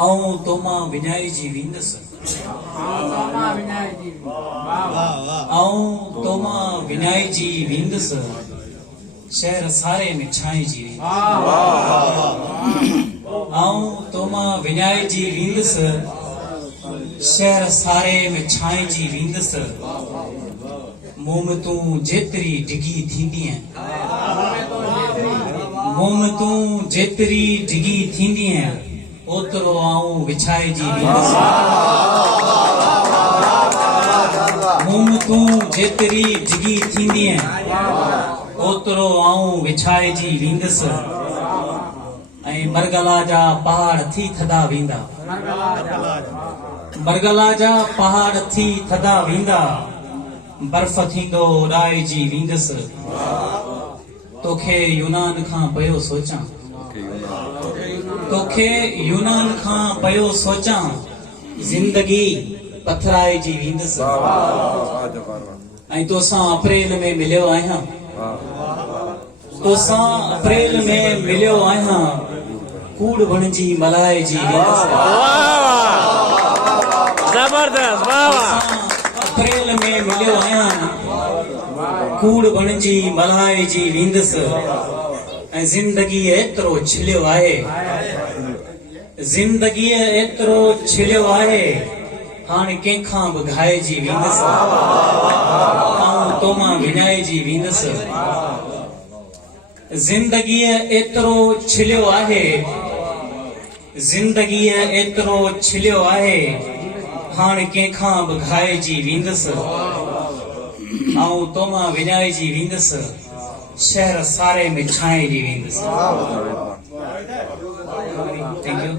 आऊं तोमा विञाई जी विंदस आऊं तोमा विञाई जी विंदस शहर सारे में छाई जी आऊं तोमा विञाई जी विंदस शहर सारे में छाई जी विंदस मोम तूं जेतरी डिगी थींदी है मोम तूं जेतरी डिगी थींदी है ओतरो आऊं विछाए जी विंदस मोम तूं जेतरी डिगी थींदी है ओतरो आऊं विछाए जी विंदस ऐं मरगला जा पहाड़ थी थदा वेंदा मरगला जा पहाड़ थी थदा वेंदा बर्फ थींदो उड़ाए जी विंदस तोखे यूनान खां पयो सोचां तोखे यूनान खां पयो सोचां जिंदगी पथराए जी विंदस ऐं तोसां अप्रैल में मिलियो आहियां तोसां अप्रैल में मिलियो आहियां कूड़ बणजी मलाए जी विंदस जबरदस्त वाह अप्रैल में मिलियो आहियां कूड़ बणजी मलाए जी विंदस ऐं ज़िंदगी एतिरो छिलियो आहे ज़िंदगी एतिरो छिलियो आहे हाणे कंहिंखां बि घाए जी विंदस आऊं तोमा विञाए जी विंदस ज़िंदगी एतिरो छिलियो आहे ज़िंदगी एतिरो छिलियो आहे हाणे कंहिंखां बि घाए जी विंदस आऊं तोमा विञाए जी विंदस शहर सारे में छाए जी विंदस थैंक यू